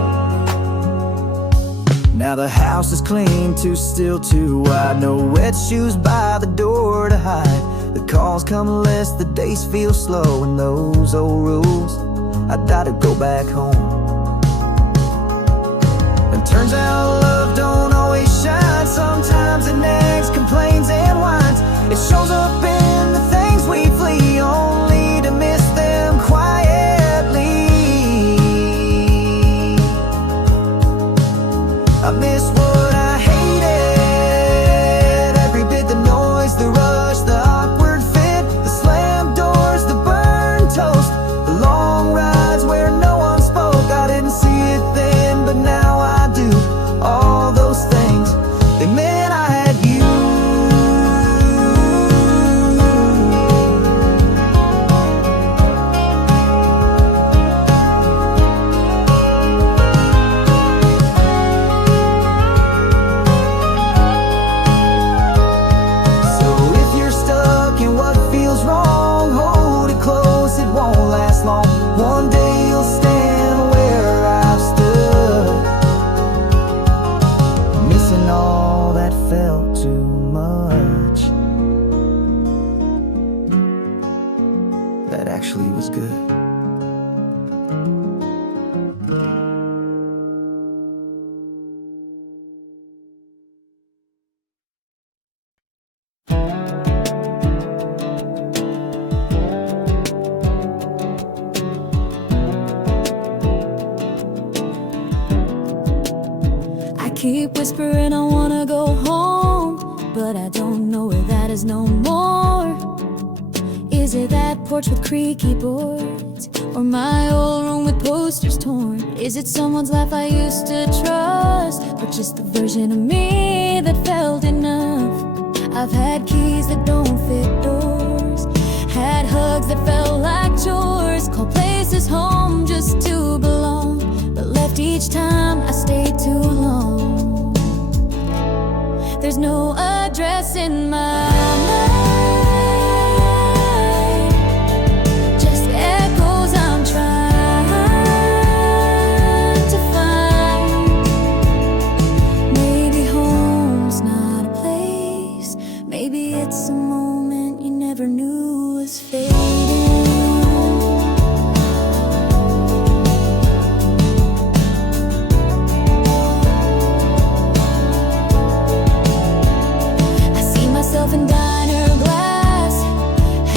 Now the house is clean, too still, too wide. No wet shoes by the door to hide. The calls come less, the days feel slow. And those old rules, I gotta go back home. And turns out love don't always shine. Sometimes it nags, complains and whines. It shows up in the things we flee, only to miss them quietly. I miss what I hated, every bit, the noise, the rush, the awkward fit, the slammed doors, the burned toast, the long rides where no one spoke. I didn't see it then, but now I do. All those things, they meant I had you. One day you'll stand where I've stood, missing all that felt too much, that actually was good. Keep whispering I wanna go home, but I don't know where that is no more. Is it that porch with creaky boards, or my old room with posters torn? Is it someone's laugh I used to trust, or just the version of me that felt enough? I've had keys that don't fit doors, had hugs that felt like chores, called places home just to belong, but left each time I stayed too long. There's no address in my mind, just echoes I'm trying to find. Maybe home's not a place, maybe it's a moment you never knew was fading. In diner glass,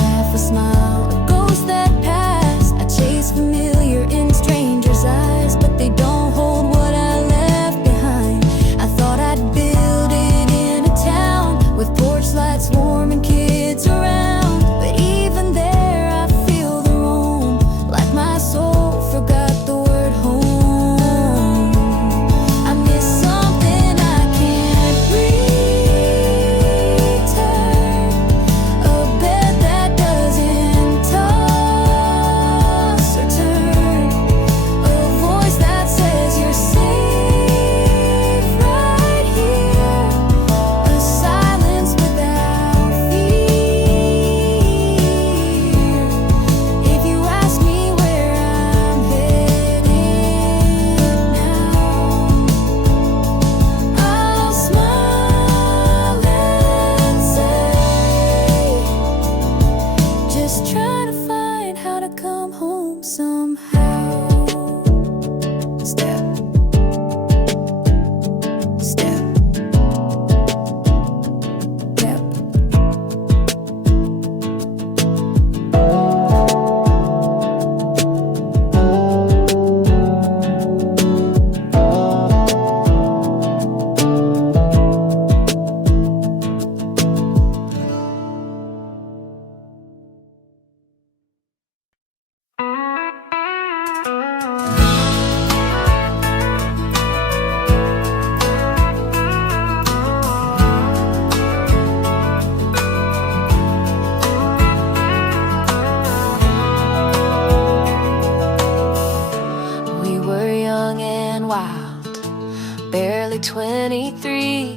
half a smile, a ghost that passed. I chase familiar in strangers' eyes, but they don't hold what I left behind. I thought I'd build it in a town with porch lights warm and kids around, but even there I feel the roam, like my soul forgot the word home. I miss something I can't breathe. barely 23.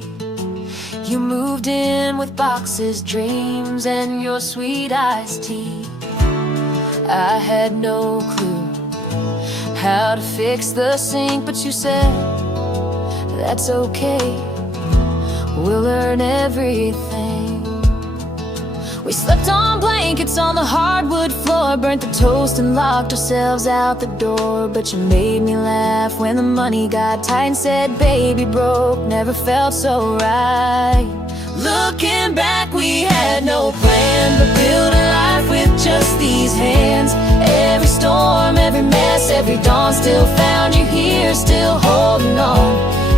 You moved in with boxes, dreams, and your sweet iced tea. I had no clue how to fix the sink, but you said that's okay. We'll learn everything. We slept on blankets on the hardwood floor, burnt the toast and locked ourselves out the door. But you made me laugh when the money got tight and said baby broke never felt so right. Looking back, we had no plan, but built a life with just these hands. Every storm, every mess, every dawn, still found you here, still holding on.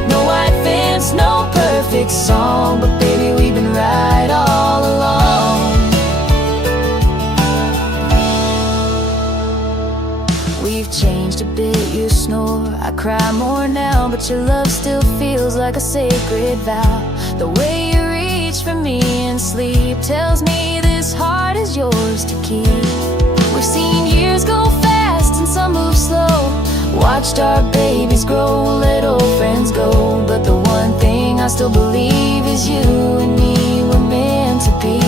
No white fence, no perfect song, but baby, we've been right all along. We've changed a bit, you snore, I cry more now, but your love still feels like a sacred vow. The way you reach for me in sleep tells me this heart is yours to keep. We've seen years go fast and some move slow, watched our babies grow, let old friends go. But the one thing I still believe is you and me were meant to be.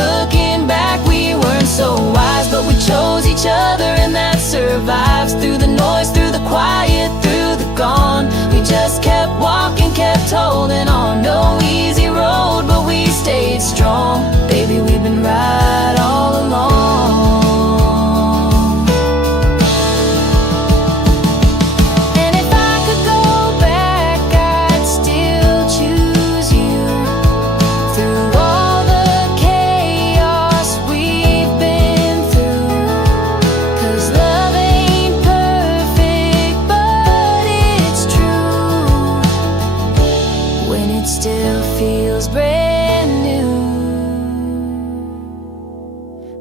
Looking back, we weren't so wise, but we chose each other, and that survives. Through the noise, through the quiet, through the gone, we just kept walking, kept holding on. No easy road, but we stayed strong. Baby, we've been right all along. And if I could go back, I'd still choose you. Through all the chaos we've been through, 'cause love ain't perfect, but it's true. When it still feels brand new.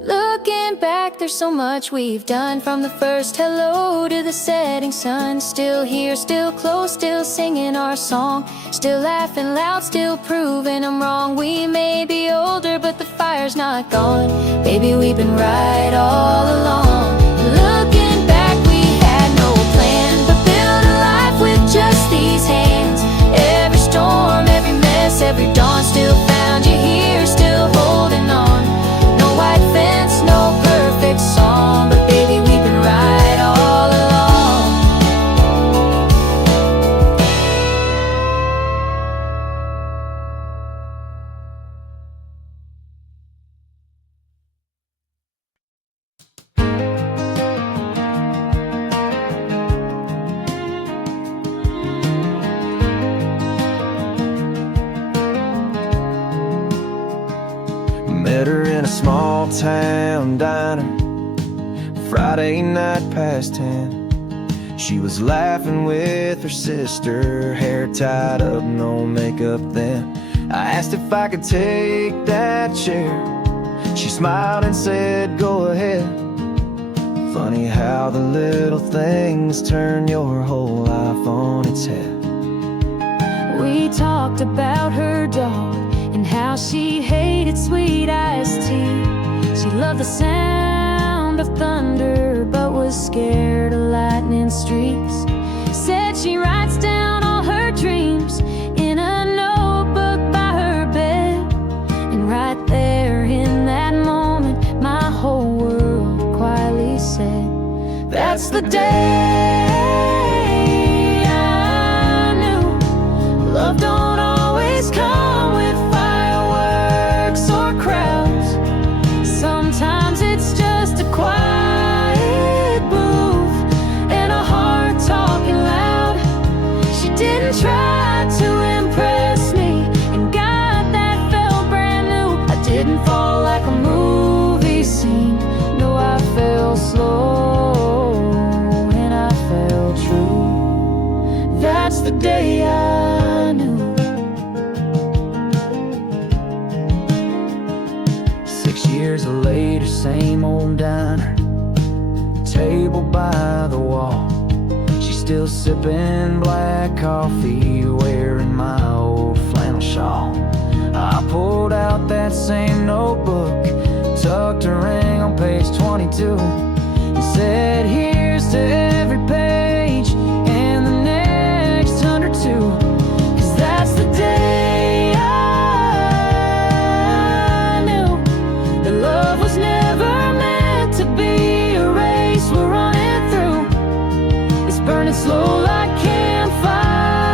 Looking back, there's so much we've done, from the first hello to the setting sun. Still here, still close, still singing our song, still laughing loud, still proving I'm wrong. We may be older, but the fire's not gone. Baby, we've been right all along. Looking back, we had no plan, but built a life with just these hands. Every storm, every mess, every dawn, still found you here, still holding on. No white fence, no perfect song, but baby, we've been right all along. Met her in a small town diner, Friday night past 10. She was laughing with her sister, hair tied up, no makeup then. I asked if I could take that chair. She smiled and said, go ahead. Funny how the little things turn your whole life on its head. We talked about her dog and how she hated sweet iced tea. She loved the sound of thunder, but was scared of lightning streaks. Said she writes down all her dreams in a notebook by her bed. And right there in that moment, my whole world quietly said, that's the day I knew love don't always come with fireworks or crowds. Sometimes it's just a quiet booth and a heart talking loud. She didn't try to impress me, and God, that felt brand new. I didn't fall like a movie scene. No, I fell slow and I felt true. That's the day I knew. 6 years later, same old diner, table by the wall. She's still sipping black coffee, wearing my old flannel shawl. I pulled out that same notebook, tucked a ring on page 22, and said, here's to every page and the next 102. 'Cause that's the day I knew that love was never meant to be a race we're running through. It's burning slow like campfire.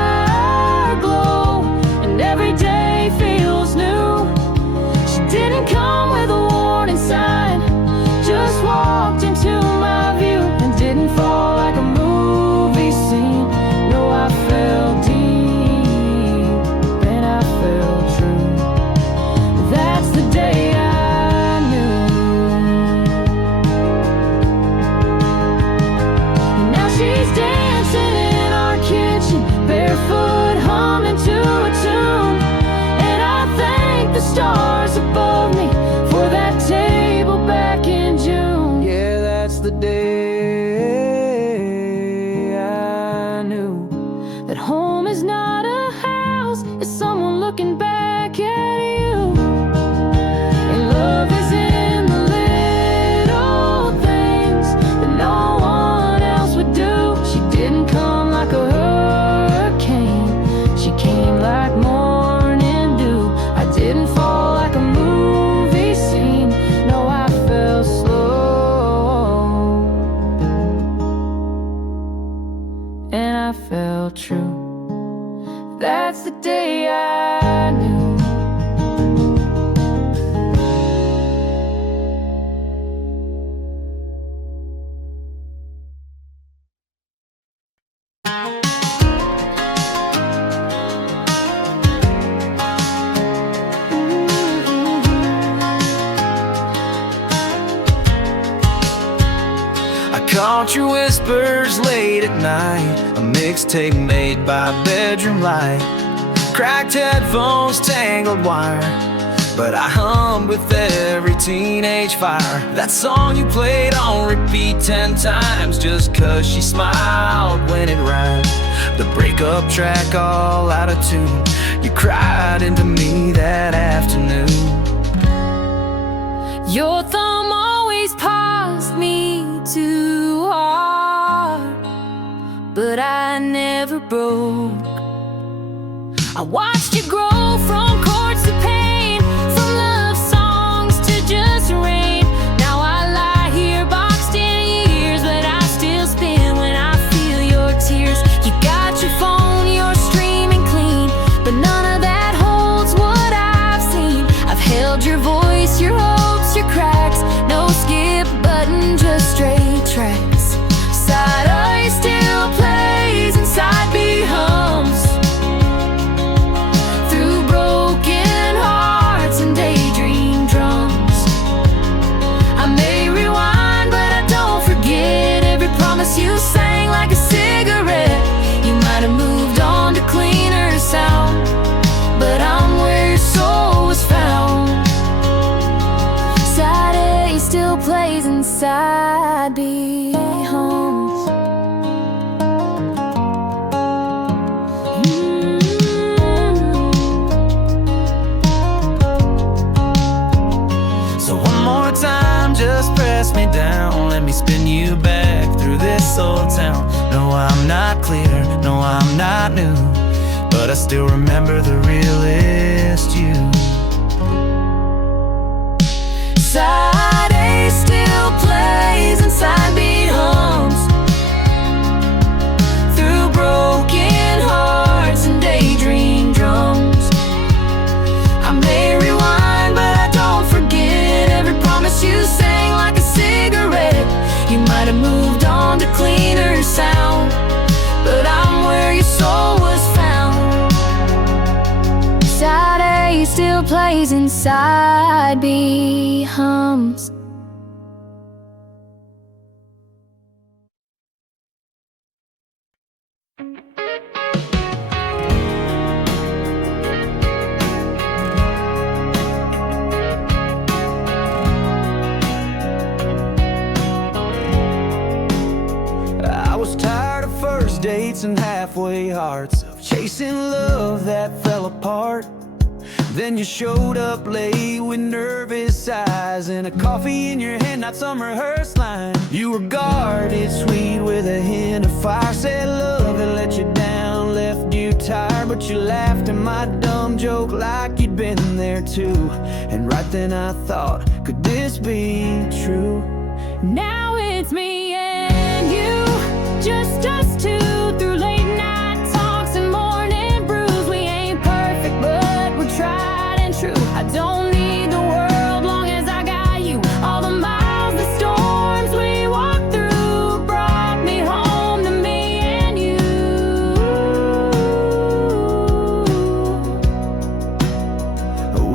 felt true. That's the day I knew. Caught your whispers late at night, a mixtape made by bedroom light. Cracked headphones, tangled wire, but I hummed with every teenage fire. That song you played on repeat 10 times just 'cause she smiled when it rhymed. The breakup track all out of tune, you cried into me that afternoon. Your thumb always paused me too hard, but I never broke. I watched you grow from chords to pain, from love songs to just rain. Now I lie here boxed in years, but I still spin when I feel your tears. You got your phone, you're streaming clean, but none of that holds what I've seen. I've held your voice, your hopes, your cracks, no skip button, just straight tracks. Side A still plays and side B hums through broken hearts and daydream drums. I may rewind, but I don't forget every promise you sang like a cigarette. You might have moved on to cleaner sound, but I'm where your soul was found. Side A still plays and side B hums. So one more time, just press me down, let me spin you back through this old town. No, I'm not clear, no, I'm not new, but I still remember the realest you. Side A still plays and side B hums through broken hearts and daydream drums. I may rewind, but I don't forget every promise you sang like a cigarette. You might have moved on to cleaner sound, but I'm where your soul was found. Side A still plays and side B hums. I was tired of first dates and halfway hearts, of chasing love that fell apart. Then you showed up late with nervous eyes and a coffee in your hand, not some rehearsed line. You were guarded, sweet with a hint of fire. Said love had let you down, left you tired, but you laughed at my dumb joke like you'd been there too. And right then I thought, could this be true? Now it's me and you, just us two, through late night talks and morning brews. We ain't perfect, but we're tried and true. I don't need the world long as I got you. All the miles, the storms we walked through brought me home to me and you.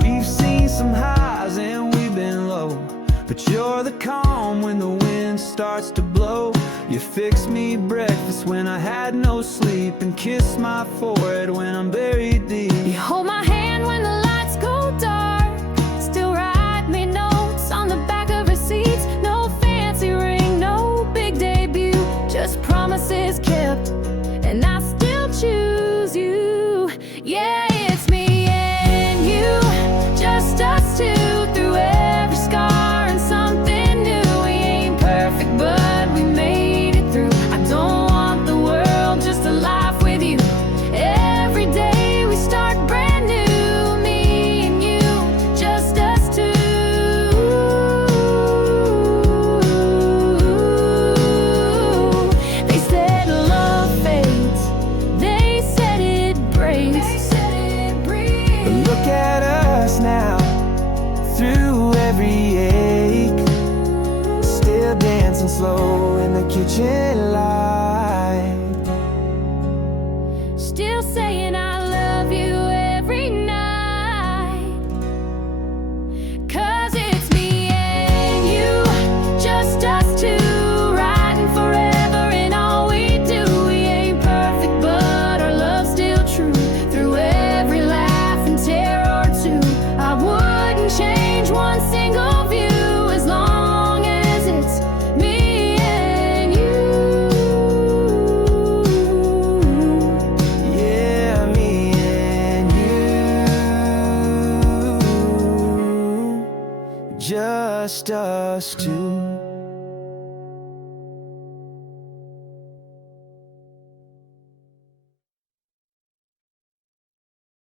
We've seen some highs and we've been low, but you're the calm when the wind starts to blow. You fixed me breakfast when I had no sleep, and kissed my forehead when I'm buried deep. You hold my hand when the lights go dark, still write me notes on the back of receipts. No fancy ring, no big debut, just promises kept, and I still choose you. Yeah, it's me and you, just us two, through every scar and something new. We ain't perfect, but we made it through. I don't want the world, just a life with you. Every day we start brand new, me and you, just us two. They said flashing light. Still saying I love you every night. 'Cause it's me and you, just us two, riding forever in all we do. We ain't perfect, but our love's still true. Through every laugh and tear or two, I wouldn't change one single view, as long as it's me and you. Yeah, me and you, just us two.